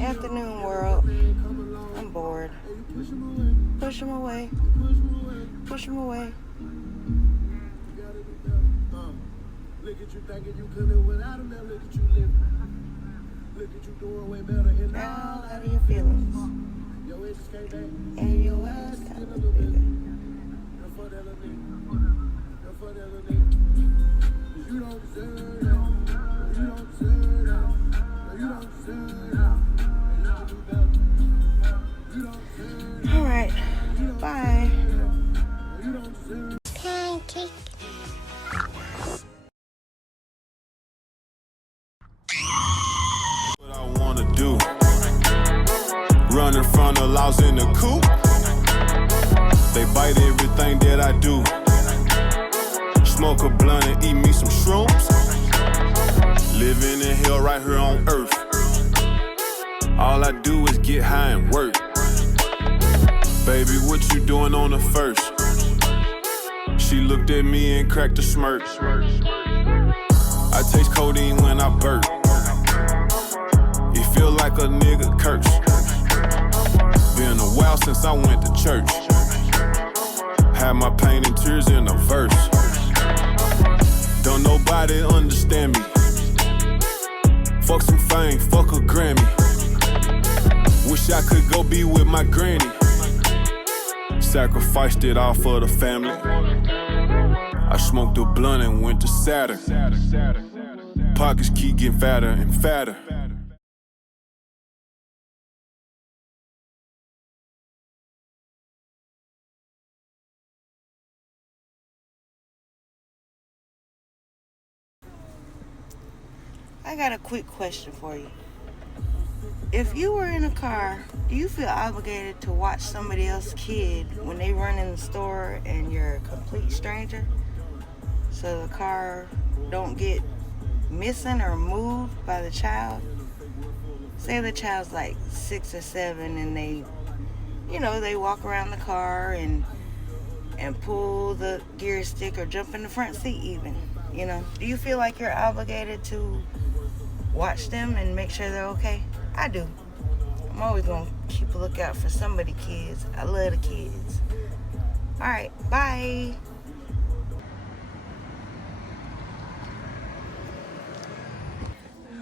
Afternoon world. I'm bored. Push him away. Push him away. Look at you thinking you couldn't without him. Now look at you living. Look at you doing way better. And now out of your feelings. Your ass came back. And your ass still a little bit. You're for that little nigga. You're for that little nigga. You don't deserve that. You don't deserve that. You don't deserve that. You don't deserve that. All right. Bye. You don't deserve pancake. What I wanna do, running from the laws in the coop. They bite everything that I do. Smoke a blunt and eat me some shrooms. Living in hell right here on earth. All I do is get high and work. Baby, what you doing on the first? She looked at me and cracked a smirk. I taste codeine when I burp. It feel like a nigga curse. Been a while since I went to church. Had my pain and tears in a verse. Don't nobody understand me. Fuck some fame, fuck a Grammy. Wish I could go be with my granny. Sacrificed it all for the family. I smoked a blunt and went to Saturn. Pockets keep getting fatter and fatter. I got a quick question for you. If you were in a car, do you feel obligated to watch somebody else's kid when they run in the store and you're a complete stranger? So the car don't get missing or moved by the child? Say the child's like 6 or 7 and they walk around the car and pull the gear stick or jump in the front seat even. Do you feel like you're obligated to watch them and make sure they're okay? I do. I'm always gonna keep a lookout for somebody's kids. I love the kids. Alright, bye.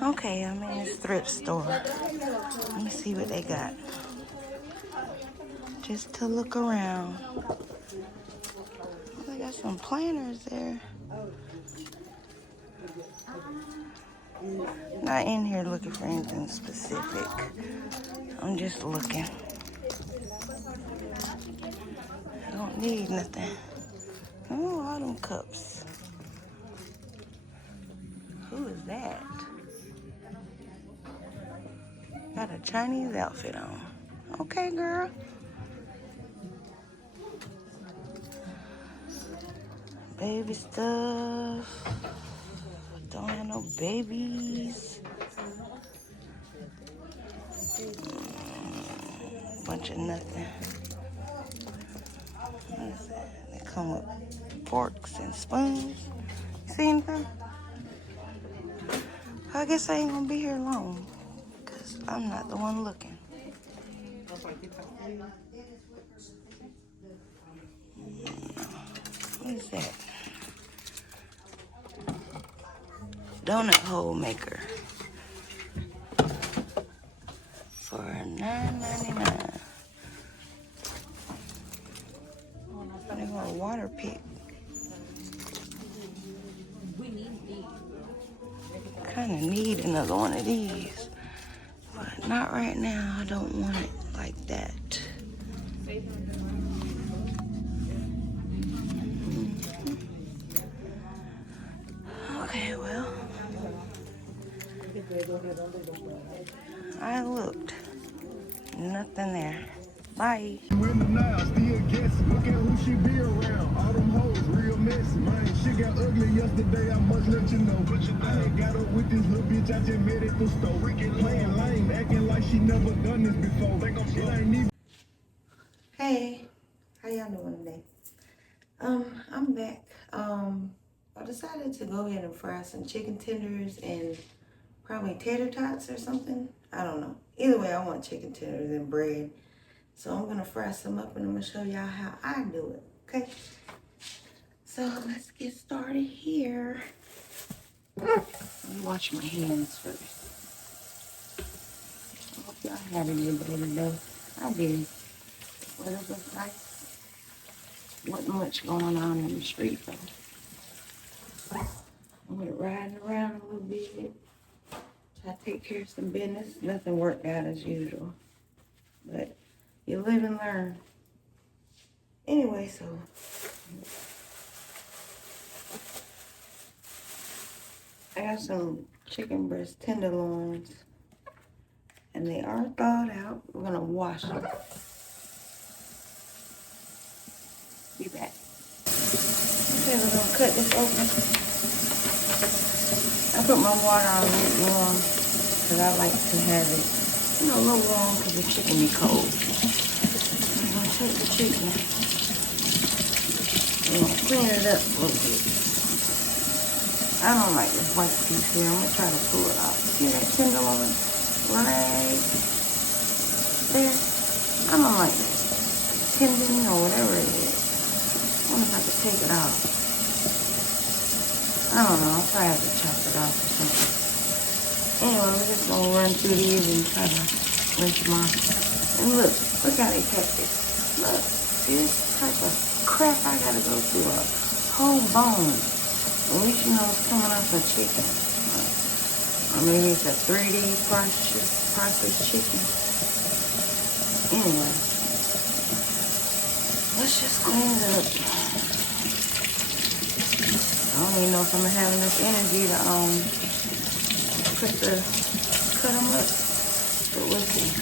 Okay, I'm in this thrift store. Let me see what they got. Just to look around. Oh, they got some planters there. Not in here looking for anything specific. I'm just looking. I don't need nothing. Oh, all them cups. Who is that? Got a Chinese outfit on. Okay, girl. Baby stuff. Don't have no babies. Bunch of nothing. What is that? They come with forks and spoons. You see anything? I guess I ain't gonna be here long, because I'm not the one looking. What is that? Donut hole maker for $9.99. They got a water pick. Kind of need another one of these, but not right now. I don't want it like that. Okay, well, I looked. Nothing there. Bye. Look at who she be around. All them hoes, real messy, man. She got ugly yesterday, I must let you know. I ain't got up with this little bitch, I just met at the store. Playing lame, acting like she never done this before. It ain't even. Hey, how y'all doing today? I'm back. I decided to go ahead and fry some chicken tenders and probably tater tots or something. I don't know. Either way, I want chicken tenders and bread. So I'm gonna fry some up and I'm gonna show y'all how I do it, okay? So let's get started here. Let me wash my hands first. I hope y'all had a good day today. I did. Weather was nice. Wasn't much going on in the street though. I went riding around a little bit. Try to take care of some business. Nothing worked out as usual. But you live and learn. Anyway, so I got some chicken breast tenderloins. And they are thawed out. We're gonna wash them. Be back. Okay, we're gonna cut this open. I put my water on lukewarm because I like to have it, you know, a little warm because the chicken be cold. I'm gonna take the chicken. I'm gonna clean it up a little bit. I don't like this white piece here. I'm gonna try to pull it off. See that tenderloin right there? I don't like that tendon or whatever it is. I wonder if I could take it off. I don't know. I'll probably have to chop it off or something. Anyway, we're just gonna run through these and try to rinse them off. And look how they kept it. Look, see this type of crap I gotta go through a whole bone. At least you know it's coming off a chicken. Or maybe it's a 3D processed chicken. Anyway, let's just clean it up. I don't even know if I'm gonna have enough energy to cut them up, but we'll see.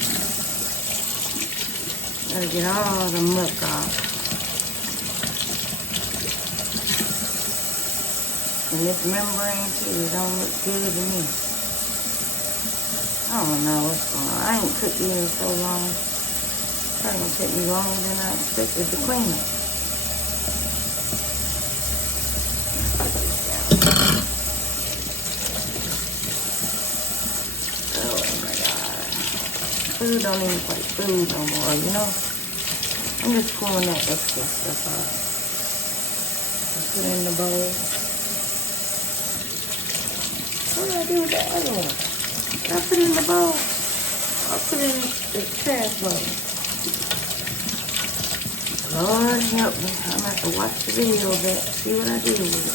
Gotta get all the muck off. And this membrane too, it don't look good to me. I don't know what's going on. I ain't cooked these in so long. Probably gonna take me longer than I expected to clean it. Food don't even like food no more, you know? I'm just pulling that extra stuff off. Just put it in the bowl. What do I do with that other one? Did I put it in the bowl? I'll put it in the trash bowl. Lord help me. I'm gonna have to watch the video back, see what I do with it.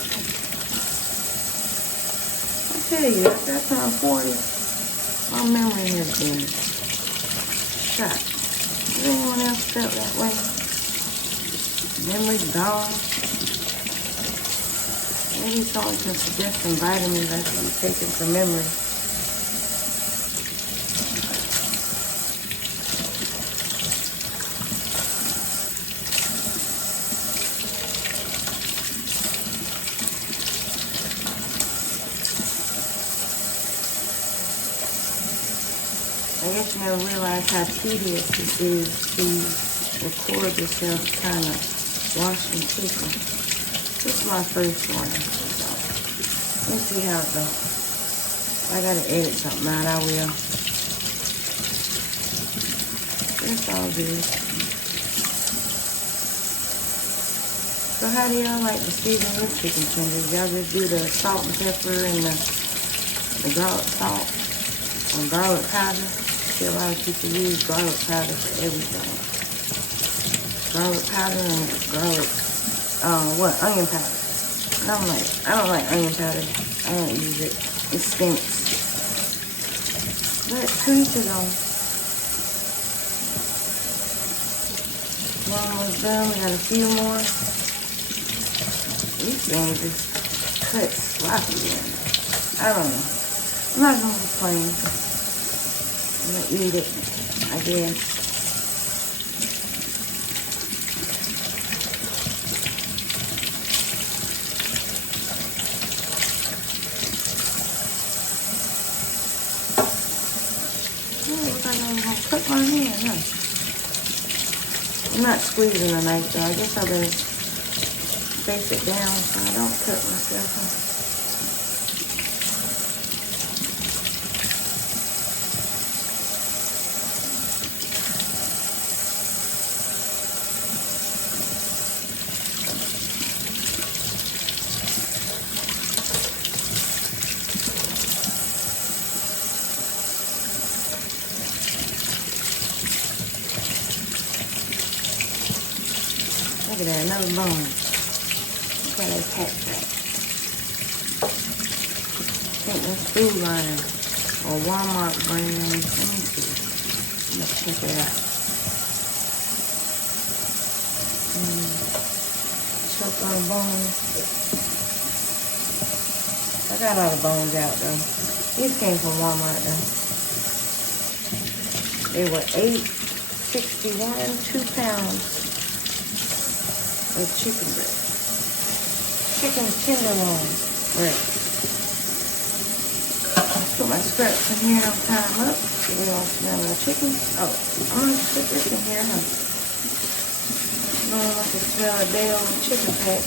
I tell you, after I turned 40, my memory has been shot. Has anyone else felt that way? Memory's gone. Maybe someone can suggest some vitamins I should be taking for memory. I guess you never realize how tedious it is to record yourself kind of washing chicken. This is my first one, so let's see how it goes. If I gotta edit something out, I will. It's all good. So how do y'all like to season your chicken tenders? Y'all just do the salt and pepper and the garlic salt or garlic powder? See, a lot of people use garlic powder for everything. Garlic powder and garlic, onion powder. And I'm like, I don't like onion powder. I don't use it. It stinks. But to each his own. One was done. We got a few more. These things just cut sloppy. I don't know. I'm not gonna complain. I'm gonna eat it, I guess. Oh, look like I'm gonna cut my hand, huh? I'm not squeezing the knife though. I guess I better face it down so I don't cut myself, huh? at that, another bone. Look how they pack that. I think that's Food Line or Walmart brand. Let me see. Let's check it out. Choke on the bones. I got all the bones out though. These came from Walmart though. They were $8.61, 2 pounds of chicken breast. Chicken tenderloin breast. Put my scraps in here and tie them up so we don't smell the chicken. Oh, I'm going to put this in here, huh? I don't want to smell a day old chicken pack.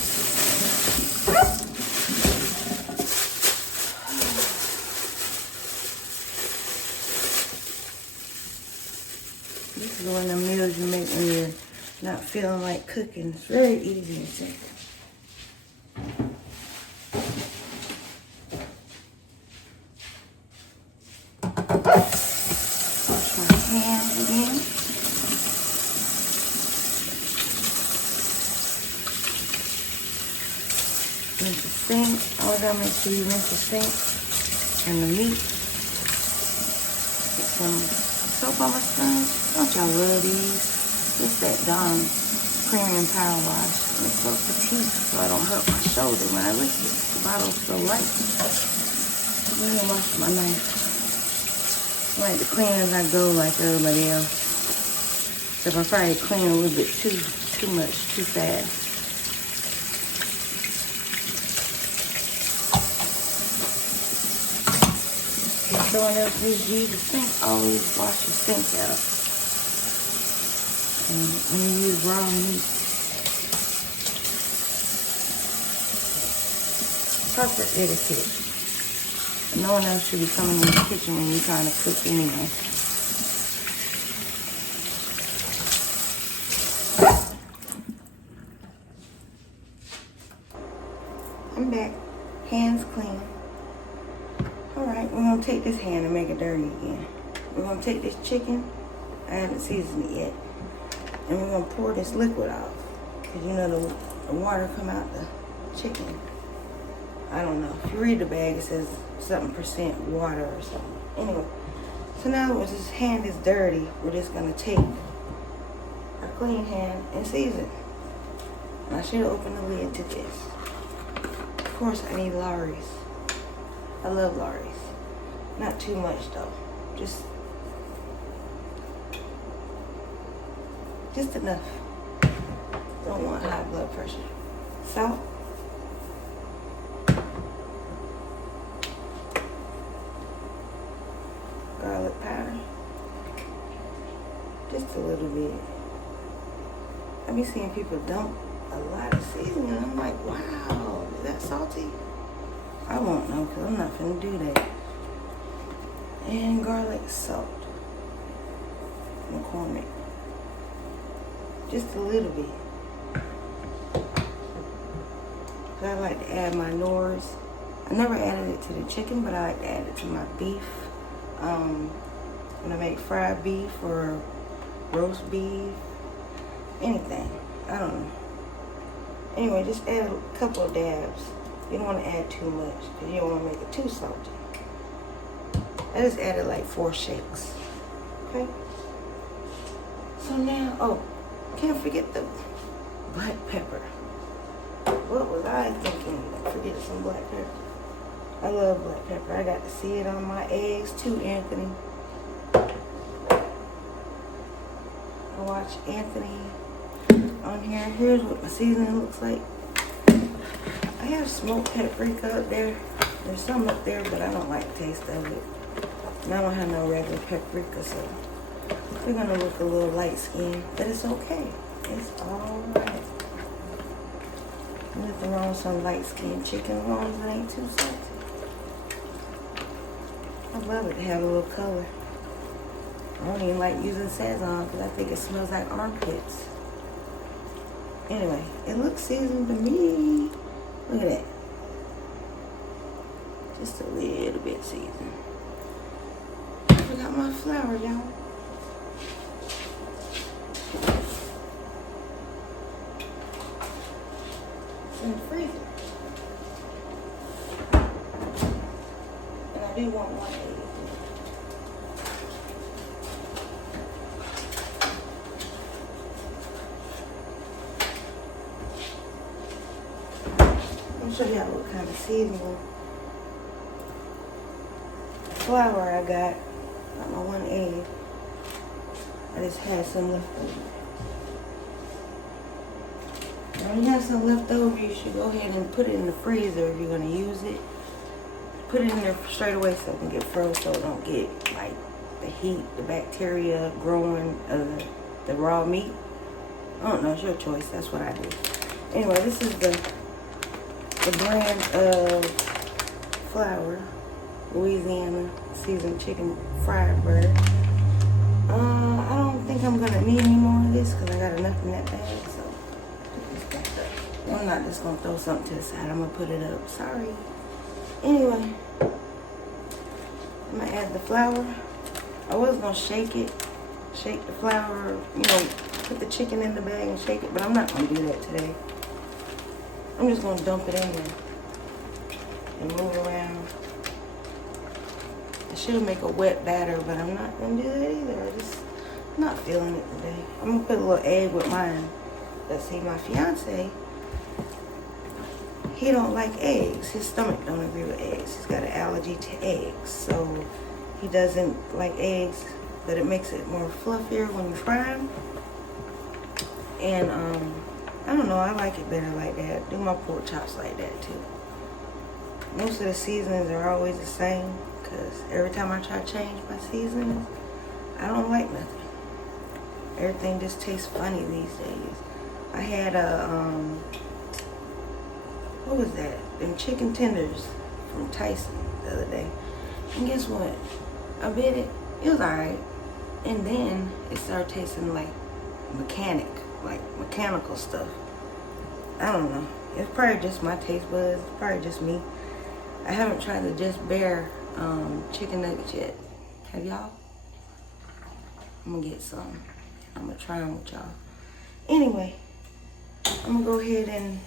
This is one of the meals you make when you're not feeling like cooking. It's very easy and simple. Wash my hands again. Rinse the sink. Always gotta make sure you rinse the sink and the meat. Get some soap on my sponge. Don't y'all love these? It's that Dawn Premium Power Wash. It's so petite so I don't hurt my shoulder when I lift it. The bottle's so light. I'm gonna wash my knife. I like to clean as I go like everybody else. Except I probably clean a little bit too much, too fast. If someone else needs to use the sink, always wash your sink out. And when you use raw meat, proper etiquette. No one else should be coming in the kitchen when you're trying to cook anyway. I'm back. Hands clean. Alright, we're going to take this hand and make it dirty again. We're going to take this chicken. I haven't seasoned it yet. And we're going to pour this liquid off. Because you know the water come out the chicken. I don't know. If you read the bag, it says something % water or something. Anyway, so now that this hand is dirty, we're just going to take our clean hand and season. And I should have opened the lid to this. Of course, I need Lawry's. I love Lawry's. Not too much though. Just enough. Don't want high blood pressure. Salt. Garlic powder. Just a little bit. I be seeing people dump a lot of seasoning. I'm like, wow, is that salty? I won't know because I'm not finna do that. And garlic salt. McCormick. Just a little bit. I like to add my Knorrs. I never added it to the chicken, but I like to add it to my beef. When I make fried beef or roast beef, anything. I don't know. Anyway, just add a couple of dabs. You don't want to add too much because you don't want to make it too salty. I just added like 4 shakes. Okay? So now, oh, can't forget the black pepper. What was I thinking? Forget some black pepper. I love black pepper. I got to see it on my eggs too, Anthony. I watch Anthony on here. Here's what my seasoning looks like. I have smoked paprika up there. There's some up there, but I don't like the taste of it. And I don't have no regular paprika, so we're gonna look a little light skinned, but it's okay. It's alright. Nothing wrong with some light skinned chicken as long as it ain't too salty. I love it to have a little color. I don't even like using Sazon because I think it smells like armpits. Anyway, it looks seasoned to me. Look at that. Just a little bit seasoned. I forgot my flour, y'all. only want 1 egg. I'll show y'all what kind of seasoning flour I got. Not my 1 egg. I just had some left over. When you have some left over, you should go ahead and put it in the freezer if you're gonna use it. Put it in there straight away so it can get frozen, so it don't get like the heat, the bacteria growing the raw meat. I don't know, it's your choice. That's what I do. Anyway, this is the brand of flour, Louisiana seasoned chicken fried butter. I don't think I'm gonna need any more of this because I got enough in that bag. So I'm not just gonna throw something to the side. I'm gonna put it up. Sorry. Anyway, I'm gonna add the flour. I was gonna shake the flour, you know, put the chicken in the bag and shake it, but I'm not gonna do that today. I'm just gonna dump it in there and move around. I should make a wet batter, but I'm not gonna do that either. I'm just not feeling it today. I'm gonna put a little egg with mine. But see, my fiance, he don't like eggs. His stomach don't agree with eggs. He's got an allergy to eggs, so he doesn't like eggs. But it makes it more fluffier when you fry them. And I don't know. I like it better like that. Do my pork chops like that too. Most of the seasonings are always the same because every time I try to change my seasonings, I don't like nothing. Everything just tastes funny these days. I had what was that? Them chicken tenders from Tyson the other day. And guess what? I bit it. It was alright. And then it started tasting like mechanical stuff. I don't know. It's probably just my taste buds. It's probably just me. I haven't tried the Just Bare chicken nuggets yet. Have y'all? I'm gonna get some. I'm gonna try them with y'all. Anyway, I'm gonna go ahead and,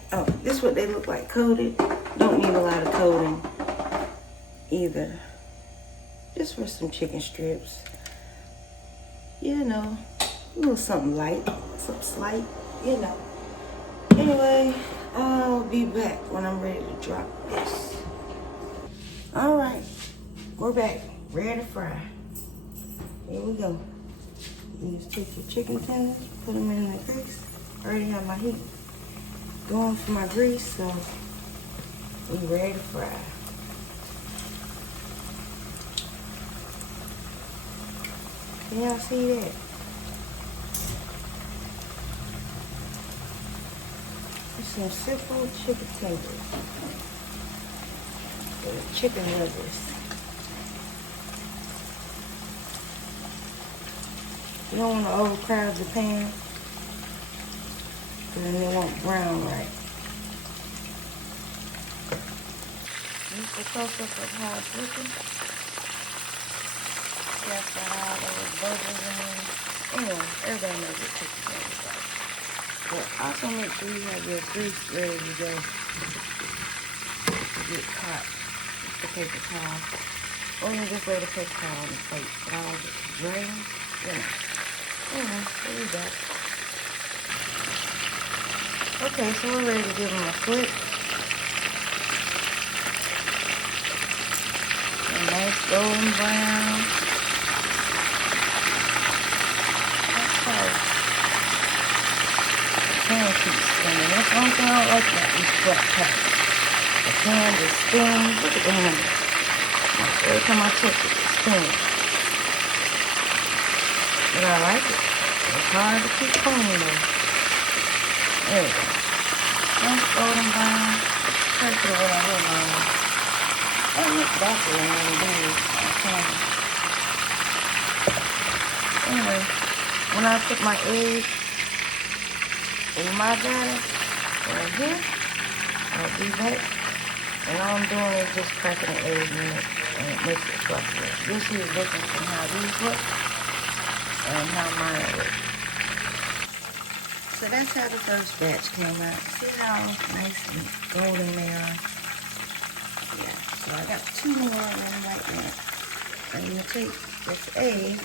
this is what they look like coated. Don't need a lot of coating either. Just for some chicken strips. You know, a little something light, something slight, you know. Anyway, I'll be back when I'm ready to drop this. All right, we're back, ready to fry. Here we go. You just take your chicken tenders, put them in the grease. I already have my heat going for my grease, so we're ready to fry. Can y'all see that? Just some simple chicken tenders. For the chicken lovers. You don't want to overcrowd the pan, because then they won't brown right. Just a close-up of how it's looking. Got all those bubbles in there. Anyway, everybody knows what chicken tenders like. But also make sure you have your grease ready to go to get caught with the paper towel. Or you just lay the paper towel on the plate. But I like it to drain, you know. Anyway, there we go. Okay, so we're ready to give them a flip. A nice golden brown. The pan keeps spinning. That's one thing I don't like about these flat packs. The pan just spins. Look at the handle. Every time I touch it, it spins. But I like it. It's hard to keep clean though. There we go. Nice golden brown. Try to put it right here. I look back there when I'm doing this. Anyway, when I put my egg in my batter right here, I'll do that. And all I'm doing is just cracking an egg in it, and it makes it fluffy. You'll see the difference from how these look and how mine look. So that's how the first batch came out. See how nice and golden they are? Yeah. So I got 2 more of them right now. I'm gonna take this egg.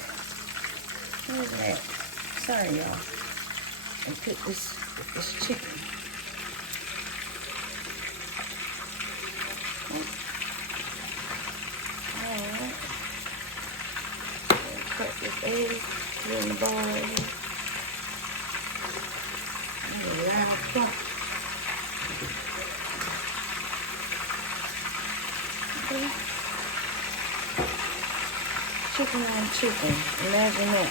Where's that? Sorry, y'all. And put this chicken. Alright. Cut this egg, put it in the bowl right here. And line up top. Okay. Chicken on chicken. Imagine that.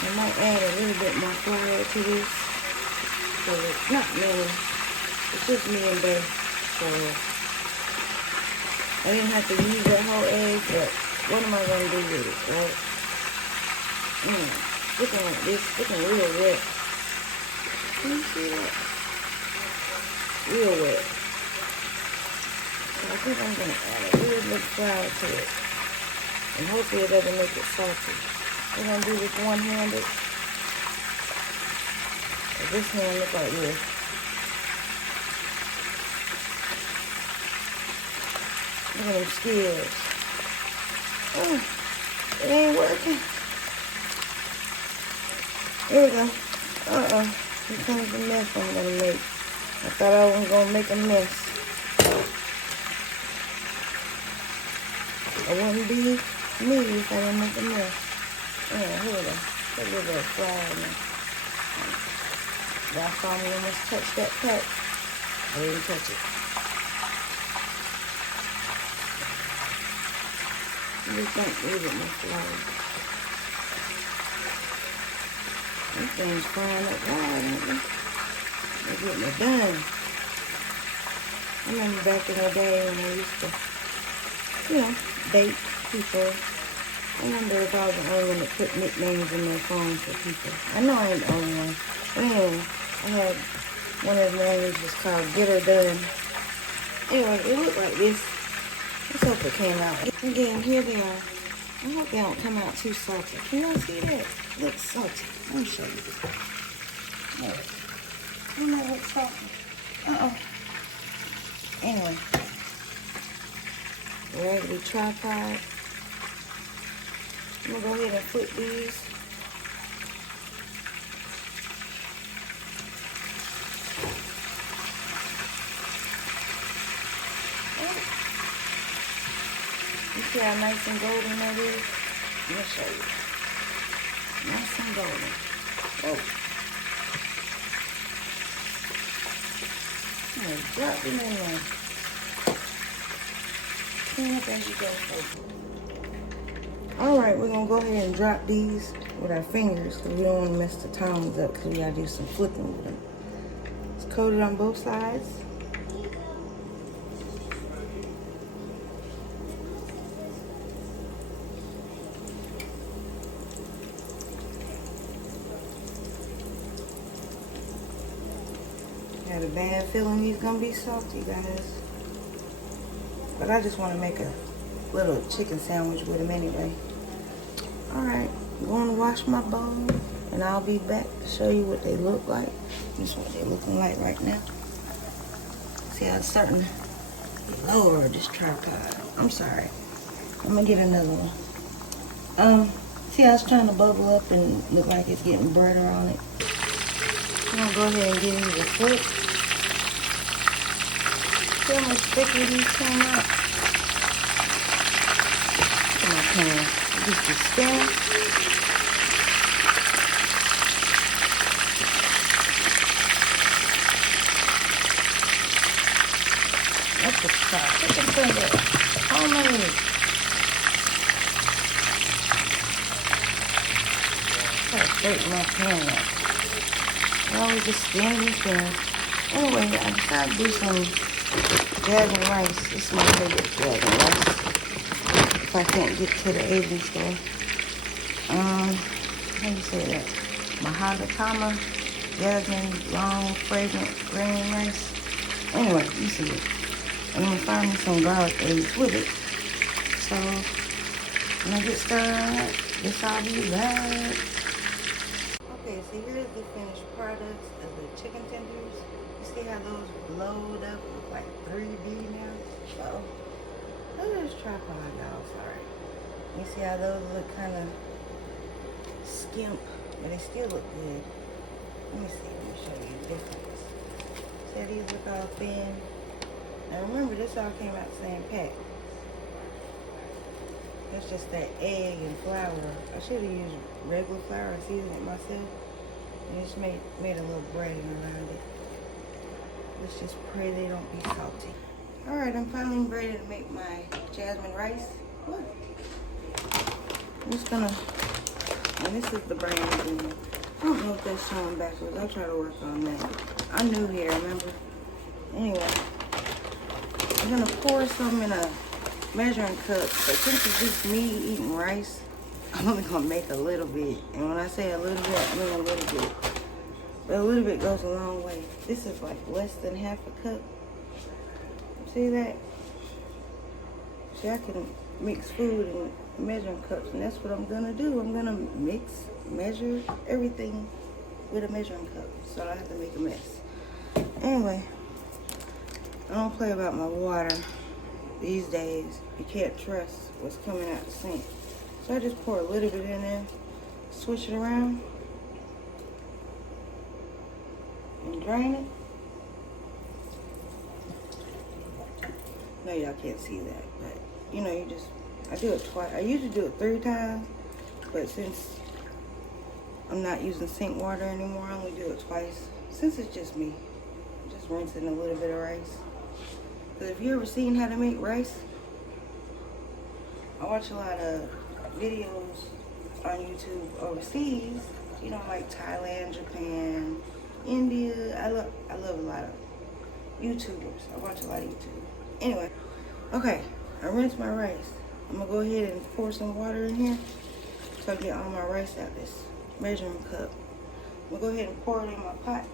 I might add a little bit more flour to this. So it's not many. It's just me and Bay. So I didn't have to use that whole egg, but what am I going to do with it, right? Looking like this, looking real wet. Can you see that? Real wet. So I think I'm going to add a little bit of flour to it. And hopefully it doesn't make it salty. We're going to do this one-handed. This hand look like this. Look at them skills. Oh, it ain't working. Here we go. Here comes the mess I'm gonna make. I thought I wasn't gonna make a mess. It wouldn't be me if I didn't make a mess. Yeah, here we go. Put a little bit of flour in there. Y'all saw me almost touch that cut. I didn't touch it. Just don't leave it more flour. These things frying up hard, aren't they? They're getting it done. I remember back in the day when I used to, date people. I wonder if I was the only one that put nicknames in their phones for people. I know I ain't the only one. But anyway, I had one of the names was called Get Her Done. Anyway, it looked like this. Let's hope it came out. Again, here they are. I hope they don't come out too salty. Can y'all see that? It looks salty. Let me show you. Look. You know what's salty? Anyway. Raggedy tripod. I'm going to go ahead and put these. You see how nice and golden that is? Let me show you. Nice and golden. Oh. I'm going to drop them in there. Clean up as you go, folks. Alright, we're going to go ahead and drop these with our fingers because we don't want to mess the tongs up because we got to do some flipping with them. It's coated on both sides. I had a bad feeling he's gonna be salty, guys. But I just want to make a little chicken sandwich with him anyway. Alright, I'm going to wash my bowl and I'll be back to show you what they look like. This is what they're looking like right now. See how it's starting to lower this tripod. I'm sorry. I'm gonna get another one. See how it's trying to bubble up and look like it's getting butter on it. I'm gonna go ahead and give these a flip. See how much thicker these came out? Look at my pan. Just the stem. That's the stuff. Look at that. Homemade. Gotta straighten my pan up. I always just spin and spin. Anyway, I decided to do some dragon rice. This is my favorite dragon rice. If I can't get to the Asian store. How do you say that? Mahagatama, dragon, long, fragrant grain rice. Anyway, you see it. And I'm gonna find me some garlic eggs with it. So, when I get started on it, this I'll be back. Okay, so here's the finished products of the chicken tenders. You see how those blowed up look like 3D now? So, look at this tripod, y'all. Sorry. You see how those look kind of skimp, but they still look good. Let me see. Let me show you the difference. See how these look all thin? Now remember, this all came out the same pack. That's just that egg and flour. I should have used regular flour and seasoned it myself. And just made a little breading around it. Let's just pray they don't be salty. Alright, I'm finally ready to make my jasmine rice. What? I'm just gonna, and this is the brand again. I don't know if that's showing backwards. I'll try to work on that. I'm new here, remember? Anyway, I'm gonna pour some in a measuring cup, but since it's just me eating rice, I'm only gonna make a little bit. And when I say a little bit, I mean a little bit. But a little bit goes a long way. This is like less than half a cup. See that? See, I can mix food in measuring cups, and that's what I'm gonna do. I'm gonna measure everything with a measuring cup, so I don't have to make a mess. Anyway, I don't play about my water. These days, you can't trust what's coming out the sink. So I just pour a little bit in there, switch it around, and drain it. No, y'all can't see that, but you know, I do it twice. I usually do it 3 times, but since I'm not using sink water anymore, I only do it twice. Since it's just me, I'm just rinsing a little bit of rice. Because if you ever seen how to make rice, I watch a lot of videos on YouTube overseas, you know, like Thailand, Japan, India. I love a lot of YouTubers. I watch a lot of YouTube. Anyway, okay, I rinsed my rice. I'm gonna go ahead and pour some water in here so I get all my rice out this measuring cup. I'm gonna go ahead and pour it in my pot.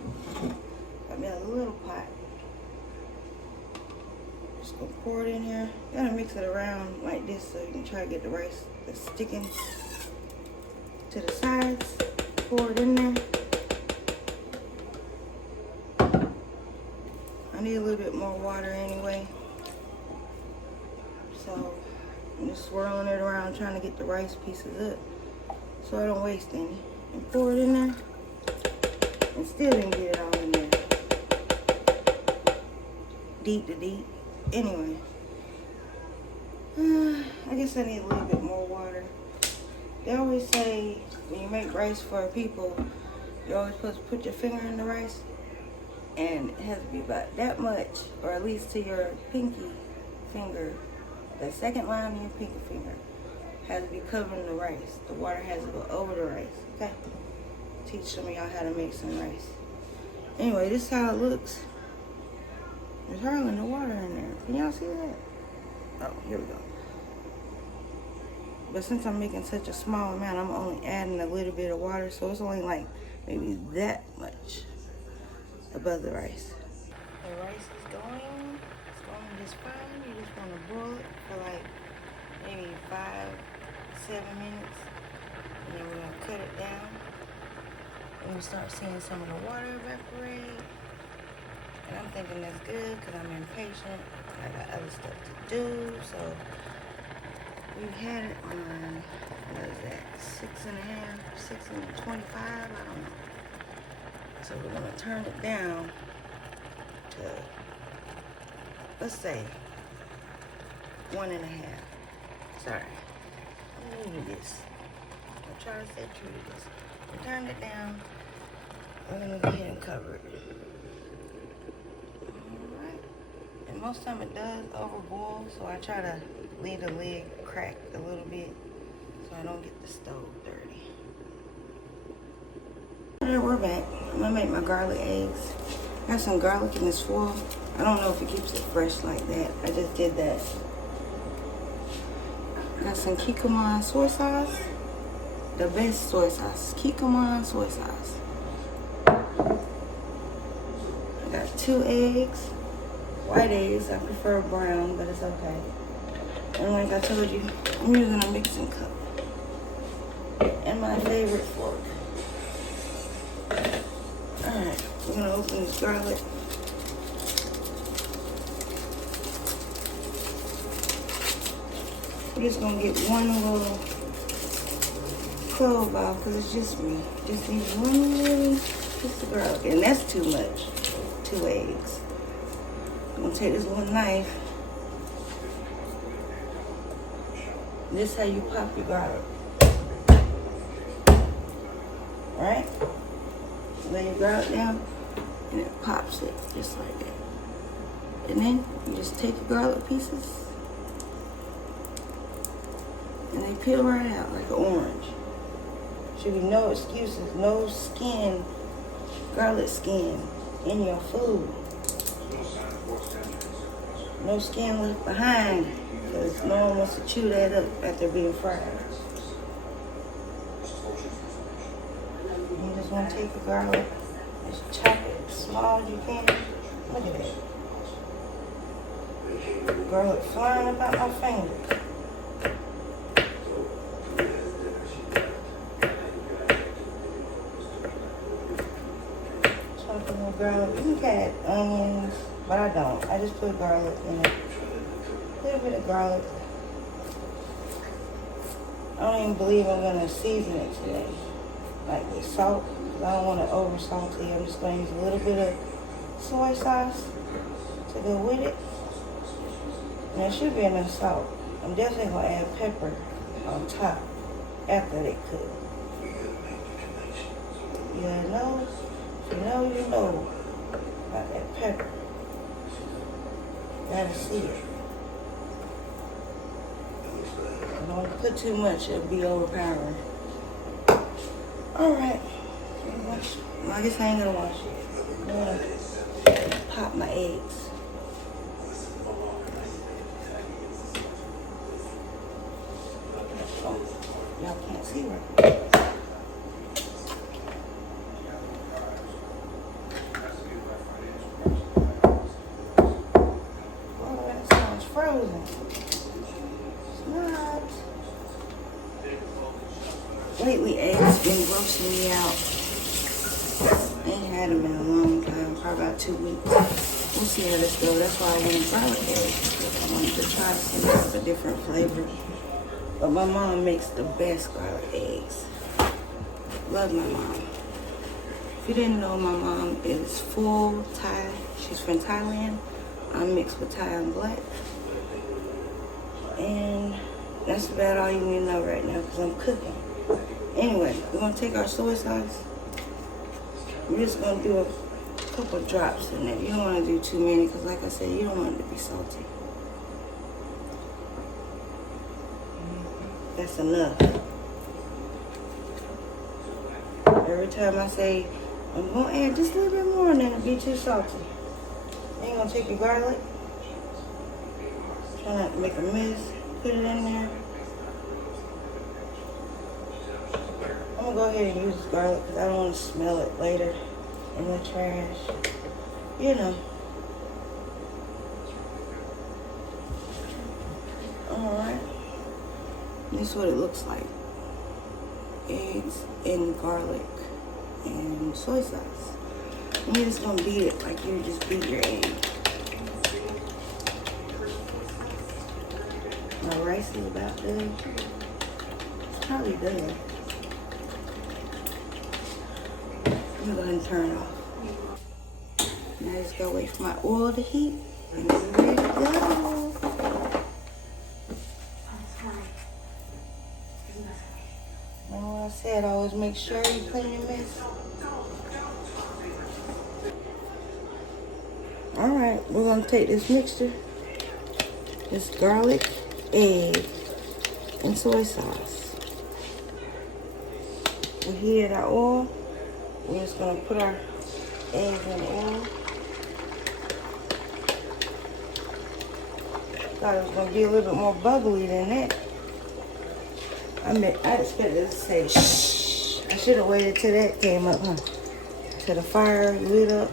Got me a little pot. Just gonna pour it in here. You gotta mix it around like this so you can try to get the rice that's sticking to the sides. Pour it in there. I need a little bit more water anyway. So I'm just swirling it around trying to get the rice pieces up so I don't waste any. And pour it in there. And still didn't get it all in there. Deep to deep. Anyway, I guess I need a little bit more water. They always say when you make rice for people, you're always supposed to put your finger in the rice, and it has to be about that much, or at least to your pinky finger. The second line of your pinky finger has to be covering the rice. The water has to go over the rice. Okay? Teach some of y'all how to make some rice. Anyway, this is how it looks. There's hardly no water in there. Can y'all see that? Oh, here we go. But since I'm making such a small amount, I'm only adding a little bit of water, so it's only like maybe that much above the rice. The rice is going. It's going just fine. You just want to boil it for like maybe 5-7 minutes. And then we're going to cut it down. And we start seeing some of the water evaporate. And I'm thinking that's good because I'm impatient. I got other stuff to do. So we had it on, what is that, 6.5, 6.25, I don't know. So we're gonna turn it down to, let's say, 1.5. Sorry, let me do this. I'm trying to stay true to this. We turned it down. I'm gonna go ahead and cover it. And most of the time it does overboil, so I try to leave the lid cracked a little bit so I don't get the stove dirty. Alright, we're back. I'm gonna make my garlic eggs. I got some garlic in this foil. I don't know if it keeps it fresh like that. I just did that. Got some kikkoman soy sauce. The best soy sauce. Kikkoman soy sauce. I got 2 eggs. White eggs, I prefer brown, but it's okay. And like I told you, I'm using a mixing cup. And my favorite fork. Alright, we're gonna open this garlic. We're just gonna get one little clove off because it's just me. Just need one little piece of garlic, and that's too much. 2 eggs. I'm gonna take this little knife. This is how you pop your garlic. Right? Lay your garlic down and it pops it just like that. And then you just take your garlic pieces and they peel right out like an orange. Should be no excuses, no skin, garlic skin in your food. No skin left behind because no one wants to chew that up after being fried. You just want to take the garlic, just chop it as small as you can. Look at that. Garlic flying about my fingers. Chopping the garlic. You can add onions, but I don't. I just put garlic in it. A little bit of garlic. I don't even believe I'm going to season it today. Like with salt, because I don't want to over salt it. I'm just going to use a little bit of soy sauce to go with it. And there should be enough salt. I'm definitely going to add pepper on top after they cook. You know about that pepper. Gotta see it. Don't put too much, it'll be overpowering. Alright. Well, I guess I ain't gonna wash it. I'm gonna pop my eggs. Oh, y'all can't see right. Oh, that sounds frozen. Lately, eggs been grossing me out. I ain't had them in a long time, probably about 2 weeks. We'll see how this goes. That's why I wanted garlic eggs. I wanted to try some type of different flavor. But my mom makes the best garlic eggs. Love my mom. If you didn't know, my mom is full Thai. She's from Thailand. I'm mixed with Thai and black. And that's about all you need to know right now because I'm cooking. Anyway, we're going to take our soy sauce. We're just going to do a couple drops in there. You don't want to do too many because like I said, you don't want it to be salty. That's enough. Every time I say, I'm going to add just a little bit more and then it'll be too salty. Then you're going to take your garlic. Try not to make a mess. Put it in there. I'm going to go ahead and use this garlic because I don't want to smell it later in the trash. You know. Alright. This is what it looks like. Eggs and garlic and soy sauce. And you're just going to beat it like you just beat your egg. My rice is about done. It's probably done. I'm going to go ahead and turn it off. Now I just got to wait for my oil to heat and it's ready to go. Remember what I said, always make sure you clean your mess. Alright, we're going to take this mixture, this garlic, egg, and soy sauce. We heated our oil. We're just going to put our eggs in the oil. Thought it was going to be a little bit more bubbly than that. I expected it to say shh. I should have waited till that came up, huh? Till the fire lit up.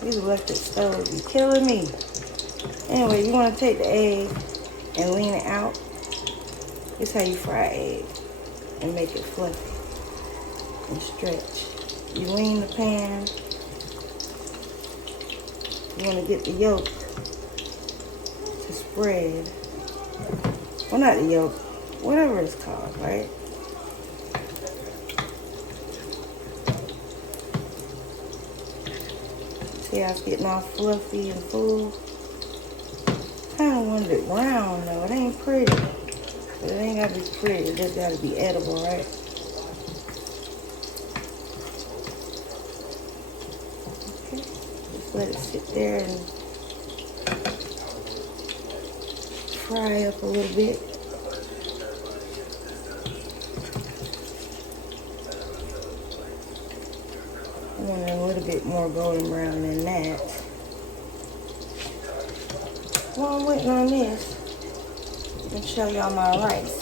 These electric stoves be killing me. Anyway, you want to take the egg and lean it out. This is how you fry egg and make it fluffy and stretch. You lean the pan. You want to get the yolk to spread. Well, not the yolk, whatever it's called, right? See how it's getting all fluffy and full? Kind of wanted it round though. It ain't pretty. But it ain't gotta be pretty. It just gotta be edible, right? Okay. Just let it sit there and fry up a little bit. I want it a little bit more golden brown than that. While I'm waiting on this, I'm gonna show y'all my rice.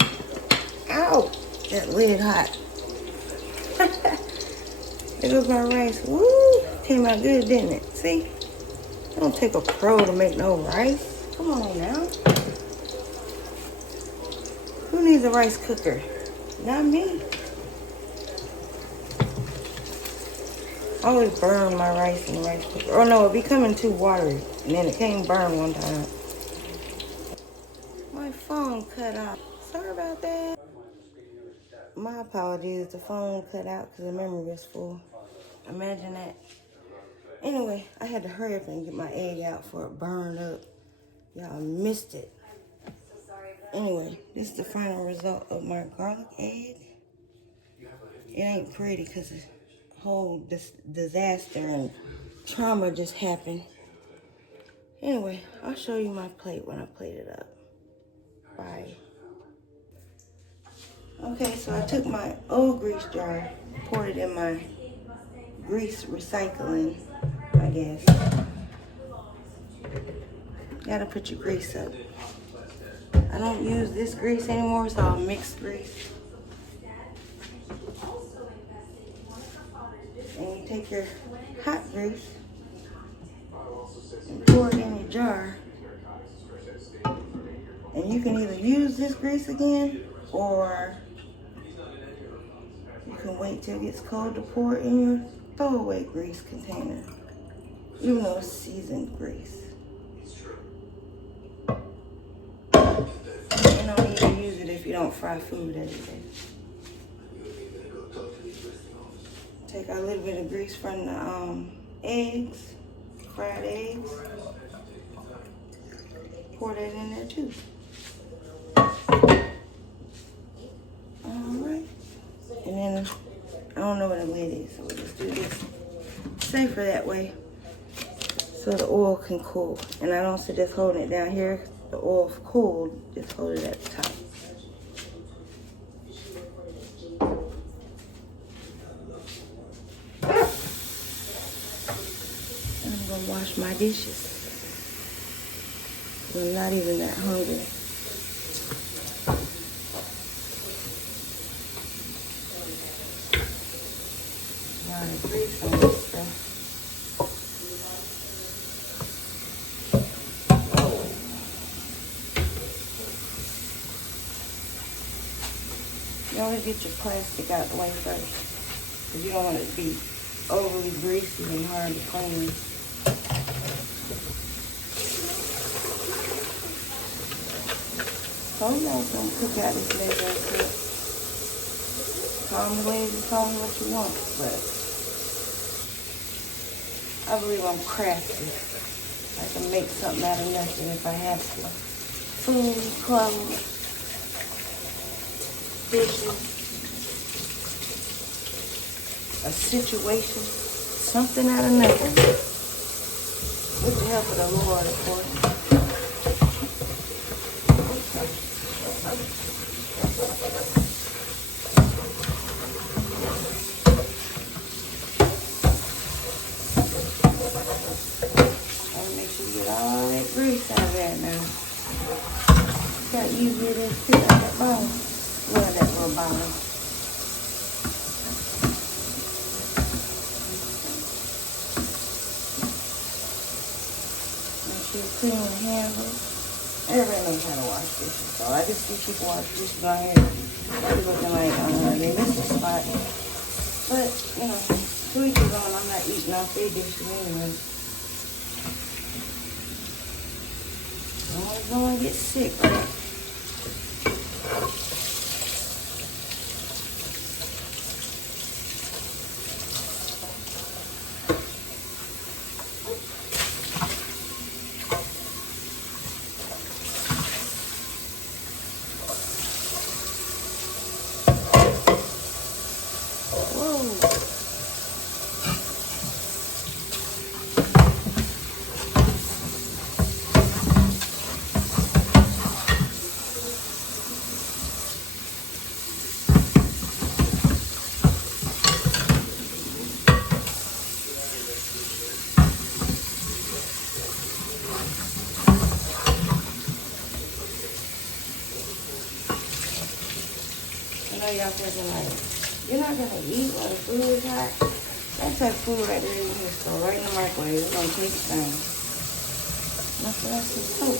Ow! That lid hot. There goes my rice. Woo! Came out good, didn't it? See? It don't take a pro to make no rice. Come on now. Who needs a rice cooker? Not me. I always burn my rice in the rice cooker. Oh no, it be coming too watery. And then it came burned one time. My phone cut out. Sorry about that. My apologies. The phone cut out because the memory was full. Imagine that. Anyway, I had to hurry up and get my egg out before it burned up. Y'all missed it. Anyway, this is the final result of my garlic egg. It ain't pretty because the whole disaster and trauma just happened. Anyway, I'll show you my plate when I plate it up. Bye. Okay, so I took my old grease jar, poured it in my grease recycling, I guess. Gotta put your grease up. I don't use this grease anymore, it's all mixed grease. And you take your hot grease and pour it in your jar. And you can either use this grease again, or you can wait till it gets cold to pour it in your throwaway grease container, even though it's seasoned grease. You don't need to use it if you don't fry food every day. Take a little bit of grease from the eggs, fried eggs. Pour that in there too. Alright. And then, I don't know what the lid is, so we'll just do this. Safer that way, so the oil can cool. And I don't suggest holding it down here. The oil's cooled, just hold it at the top. And I'm gonna wash my dishes. I'm not even that hungry. A lot of grease on this stuff. You always get your plastic out the way first, because you don't want it to be overly greasy and hard to clean. So you guys gonna cook out this leg right quick. Call me lazy, call me what you want, but I believe I'm crafty. I can make something out of nothing if I have to. Food, clothes, dishes, a situation, something out of nothing. With the help of the Lord, of course. Gotta make sure you get all that grease out of there now. Look how easy it is to pick out that bottom. Love that little bottom. Make sure you clean the handle. Everybody knows how to wash dishes, so I just see people wash dishes on here. They're looking like they missed a spot. But, you know, to each his own. I'm not eating off their dishes anyway. No one gets sick, right? know y'all thinking like, you're not gonna eat while the food is hot. That type of food right there, you can just throw right in the microwave. It's gonna taste the same. Nothing else is soap.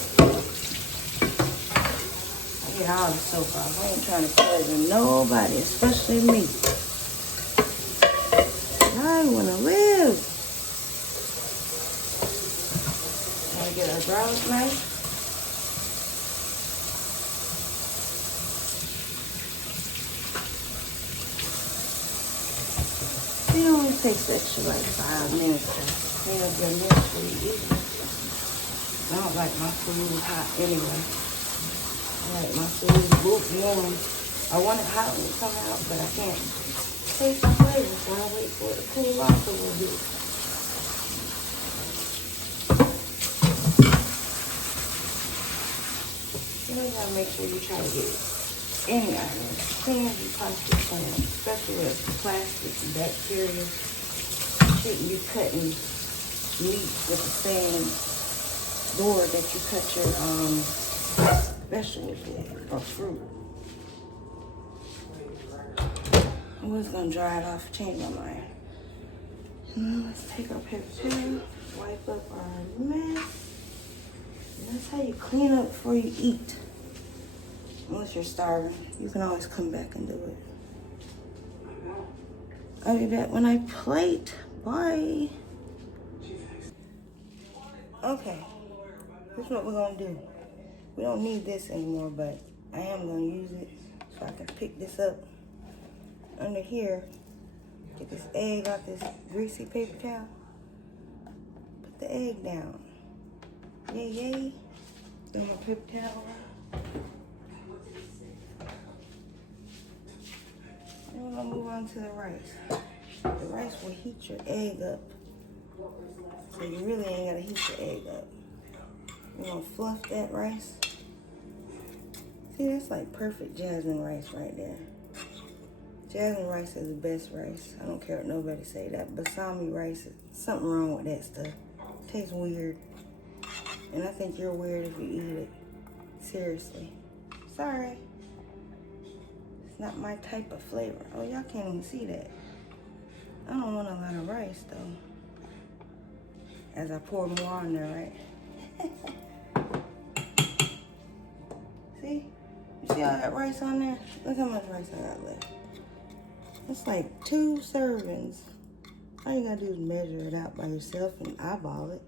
I get all the soap off. I ain't trying to poison nobody, especially me. I wanna live. Gotta get a garlic knife. It only takes extra like 5 minutes to clean up your mess before you eat it. I don't like my food hot anyway. I like my food lukewarm. I want it hot when it comes out, but I can't taste the flavor, so I wait for it to cool off a little bit. You know, you gotta make sure you try to get any item as clean as you possibly can, especially with plastic and bacteria. You shouldn't be cutting meat with the same board that you cut your vegetables with or fruit. I was gonna dry it off, change my mind. Now let's take our paper towel, wipe up our mess. And that's how you clean up before you eat. Unless you're starving, you can always come back and do it. I'll be back when I plate. Bye. Okay, this is what we're gonna do. We don't need this anymore, but I am gonna use it so I can pick this up under here. Get this egg off this greasy paper towel. Put the egg down. Yay, yay. Throw my paper towel around. And we're gonna move on to the rice. The rice will heat your egg up. So you really ain't gotta heat your egg up. We're gonna fluff that rice. See, that's like perfect jasmine rice right there. Jasmine rice is the best rice. I don't care what nobody say. That balsamic rice, something wrong with that stuff. It tastes weird. And I think you're weird if you eat it. Seriously. Sorry. It's not my type of flavor. Oh, y'all can't even see that. I don't want a lot of rice though. As I pour more on there, right? See? You see all that rice on there? Look how much rice I got left. It's like 2 servings. All you gotta do is measure it out by yourself and eyeball it.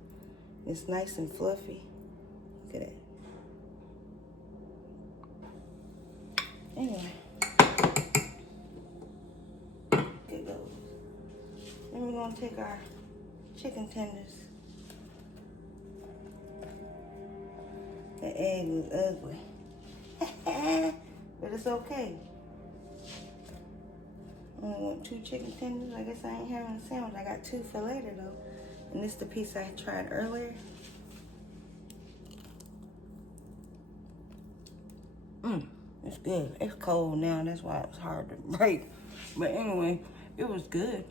It's nice and fluffy. Look at that. Anyway. Here it goes. Then we're gonna take our chicken tenders. The egg was ugly. But it's okay. I only want 2 chicken tenders. I guess I ain't having a sandwich. I got 2 for later though. And this is the piece I tried earlier. It's good. It's cold now. That's why it was hard to break. But anyway, it was good.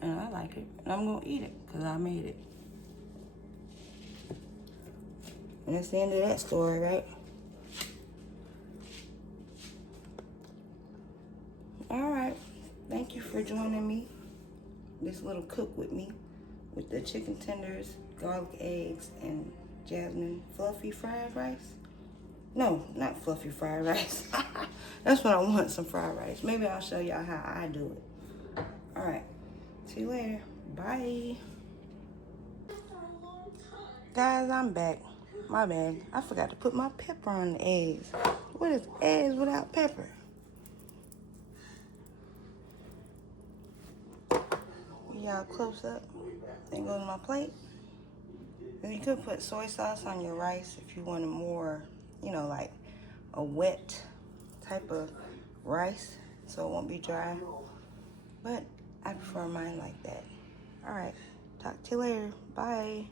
And I like it. And I'm going to eat it because I made it. And that's the end of that story, right? All right. Thank you for joining me. This little cook with me. With the chicken tenders, garlic eggs, and jasmine fluffy fried rice. No, not fluffy fried rice. That's what I want, some fried rice. Maybe I'll show y'all how I do it. All right. See you later. Bye. Guys, I'm back. My bad. I forgot to put my pepper on the eggs. What is eggs without pepper? Y'all close up and go to my plate. And you could put soy sauce on your rice if you wanted more, you know, like a wet type of rice so it won't be dry. But I prefer mine like that. All right, talk to you later. Bye.